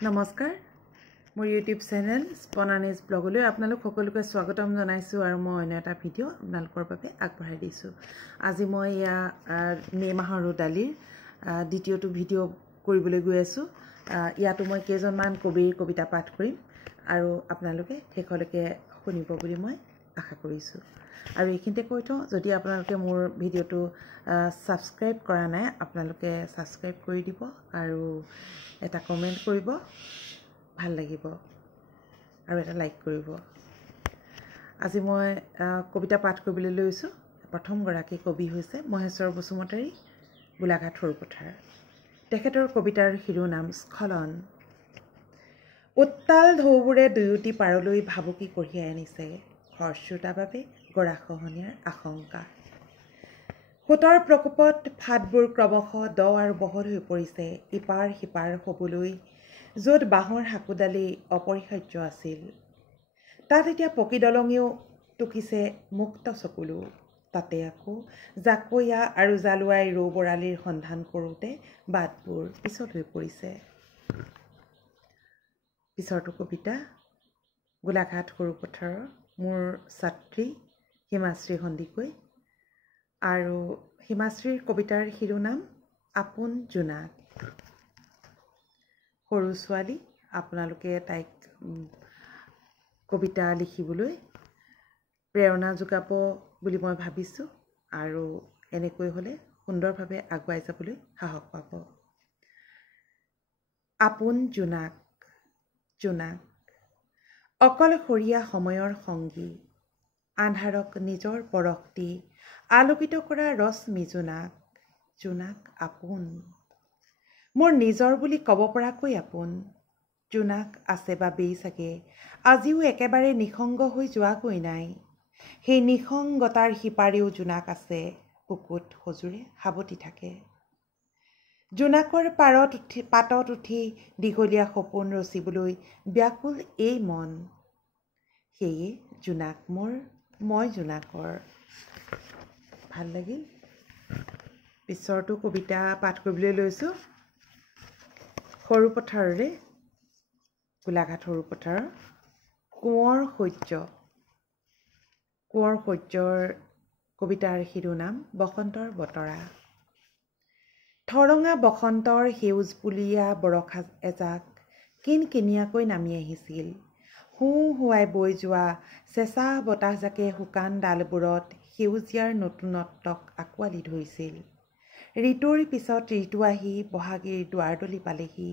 নমস্কাৰ মোৰ YouTube channel স্পনানিজ ব্লগলৈ আপোনালোক সকলোকে স্বাগতম জনাইছো আৰু মই অন্য এটা ভিডিঅ' আপোনালোকৰ বাবে আগবঢ়াই দিছো। আজি মই মে মাহৰ দালিৰ দ্বিতীয়টো ভিডিঅ' কৰিবলৈ গৈ আছো। ইয়াতো মই কেইজনমান কবিৰ কবিতা পাঠ কৰিম আৰু আপোনালোকে শেষলৈকে শুনিব বুলি মই আশা কৰিছো। আৰু এইখিনিতে কৈ থওঁ, যদি আপোনালোকে মোৰ ভিডিঅ'টো সাবস্ক্ৰাইব কৰা নাই আপোনালোকে সাবস্ক্ৰাইব কৰি দিব আৰু এটা কমেন্ট কৰিব, ভাল লাগিব আৰু এটা লাইক কৰিব। আজি মই কবিতা পাঠ কৰিবলৈ লৈছো। প্ৰথম গৰাকী কবি হৈছে মহেশ্বৰ বসুমতাৰী, গোলাঘাট সৰুপথাৰ। তেখেতৰ কবিতাৰ শিৰোনাম স্খলন। উত্তাল ঢৌবোৰে দুয়োটি পাৰলৈ ভাবুকি কঢ়িয়াই আনিছে, খৰস্ৰোতা বাবে গৰাখহনীয়াৰ আশংকা। সোঁতৰ প্ৰকোপত ফাঁটবোৰ ক্ৰমশঃ দ আৰু বহল হৈ পৰিছে, ইপাৰ সিপাৰ হ'বলৈ য'ত বাঁহৰ সাঁকোডালেই অপৰিহাৰ্য আছিল। তাত এতিয়া পকী দলঙেও টুকিছে মুক্ত চকুলো। তাতে আকৌ জাকৈয়া আৰু জালুৱাই ৰৌ বৰালিৰ সন্ধান কৰোঁতে বাটবোৰ পিছত হৈ পৰিছে। পিছৰটো কবিতা গোলাঘাট সৰুপথাৰৰ মোৰ ছাত্ৰী হিমাশ্ৰী সন্দিকৈ। আৰু হিমাশ্ৰীৰ কবিতাৰ শিৰোনাম আপোন জোনাক। সৰু ছোৱালী, আপোনালোকে তাইক কবিতা লিখিবলৈ প্ৰেৰণা যোগাব বুলি মই ভাবিছোঁ আৰু এনেকৈ হ'লে সুন্দৰভাৱে আগুৱাই যাবলৈ সাহস পাব। আপোন জোনাক। জোনাক অকলশৰীয়া সময়ৰ সংগী, আন্ধাৰক নিজৰ পৰশ দি আলোকিত কৰা ৰশ্মি জোনাক। জোনাক আপোন, মোৰ নিজৰ বুলি ক'ব পৰাকৈ আপোন। জোনাক আছে বাবেই চাগে আজিও একেবাৰে নিসংগ হৈ যোৱাগৈ নাই। সেই নিসংগতাৰ সিপাৰেও জোনাক আছে, বুকুত সজোৰে সাৱটি থাকে। জোনাকৰ পাতত উঠি দীঘলীয়া সপোন ৰচিবলৈ ব্যাকুল এই মন। সেয়ে জোনাক মোৰ, মই জোনাকৰ। ভাল লাগিল। পিছৰটো কবিতা পাঠ কৰিবলৈ লৈছোঁ। সৰুপথাৰৰে, গোলাঘাট সৰুপথাৰৰ কোঁৱৰ সূৰ্য। কোঁৱৰ সূৰ্যৰ কবিতাৰ শিৰোনাম বসন্তৰ বতৰা। ঠৰঙা বসন্তৰ সেউজ পুলীয়া বৰষা এজাক কিনকিনীয়াকৈ নামি আহিছিল। হুৱাই বৈ যোৱা চেঁচা বতাহজাকে শুকান ডালবোৰত সেউজীয়াৰ নতুনত্বক আঁকোৱালি ধৰিছিল। ঋতুৰ পিছত ঋতু আহি বহাগীৰ দুৱাৰদলি পালেহি।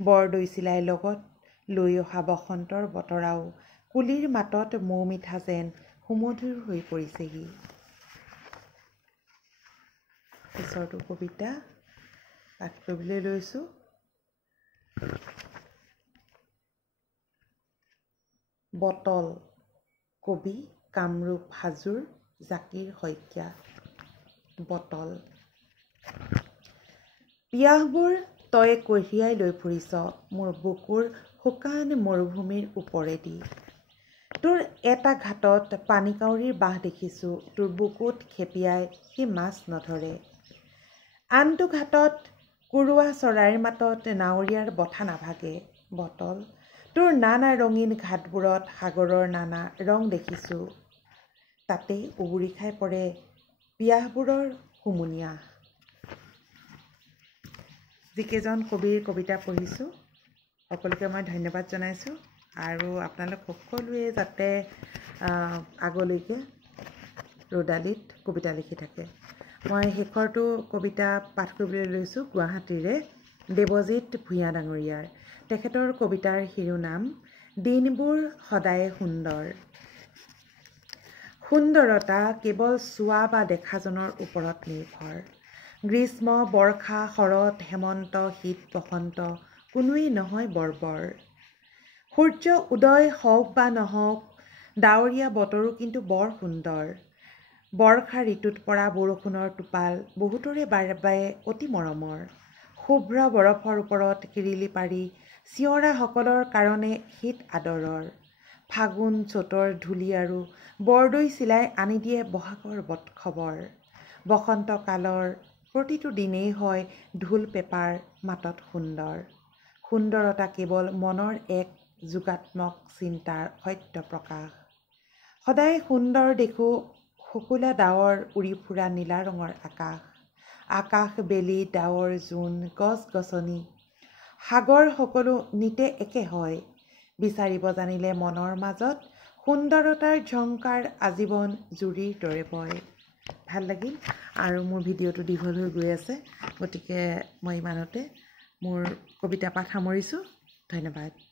বৰদৈ চিলাই লগত লৈ অহা বসন্তৰ বতৰাও কুলিৰ মাতত মৌ মিঠা যেন সুমধুৰ হৈ পৰিছেহি। পিছৰটো কবিতা পাঠ কৰিবলৈ লৈছোঁ। বটল। কবি কামৰূপ হাজোৰ জাকিৰ শইকীয়া। বটল। পিয়াহবোৰ তই কঢ়িয়াই লৈ ফুৰিছ মোৰ বুকুৰ শুকান মৰুভূমিৰ ওপৰেদি। তোৰ এটা ঘাটত পানীকাউৰীৰ বাহ দেখিছোঁ, তোৰ বুকুত খেপিয়াই সি মাছ নধৰে। আনটো ঘাটত কুৰুৱা চৰাইৰ মাতত নাৱৰীয়াৰ বঠা নাভাগে। বটল। তোৰ নানা ৰঙীন ঘাটবোৰত সাগৰৰ নানা ৰং দেখিছোঁ, তাতেই উবুৰি খাই পৰে পিয়াহবোৰৰ হুমুনিয়াহ। যিকেইজন কবিৰ কবিতা পঢ়িছোঁ সকলোকে মই ধন্যবাদ জনাইছোঁ আৰু আপোনালোক সকলোৱে যাতে আগলৈকে ৰ'দালিত কবিতা লিখি থাকে। মই শেষৰটো কবিতা পাঠ কৰিবলৈ লৈছোঁ গুৱাহাটীৰে দেৱজিত ভূঞা ডাঙৰীয়াৰ। তেখেতৰ কবিতাৰ শিৰোনাম দিনবোৰ সদায় সুন্দৰ। সুন্দৰতা কেৱল চোৱা বা দেখাজনৰ ওপৰত নিৰ্ভৰ। গ্ৰীষ্ম, বৰ্ষা, শৰৎ, হেমন্ত, শীত, বসন্ত কোনোৱেই নহয় বৰ্বৰ। সূৰ্য উদয় হওক বা নহওক, ডাৱৰীয়া বতৰো কিন্তু বৰ সুন্দৰ। বৰ্ষা ঋতুত পৰা বৰষুণৰ টোপাল বহুতৰে বাবে অতি মৰমৰ। শুভ্ৰ বৰফৰ ওপৰত কিৰিলি পাৰি চিঞৰাসকলৰ কাৰণে শীত আদৰৰ। ফাগুন চ'তৰ ধূলি আৰু বৰদৈ চিলাই আনি দিয়ে বহাগৰ খবৰ। বসন্ত কালৰ প্ৰতিটো দিনেই হয় ঢোল পেঁপাৰ মাতত সুন্দৰ। সুন্দৰতা কেৱল মনৰ এক যোগাত্মক চিন্তাৰ সত্য প্ৰকাশ সদায় সুন্দৰ দেখো শুকুলা ডাৱৰ উৰি ফুৰা নীলা ৰঙৰ আকাশ বেলি ডাৱৰ জোন গছ গছনি সাগৰ সকলো নিতে একে হয় বিচাৰিব জানিলে মনৰ মাজত সুন্দৰতাৰ ঝংকাৰ আজীৱন জুৰিৰ দৰে বয় ভাল লাগিল আৰু মোৰ ভিডিঅ'টো দীঘল হৈ গৈ আছে গতিকে মই ইমানতে মোৰ কবিতা পাঠ সামৰিছোঁ ধন্যবাদ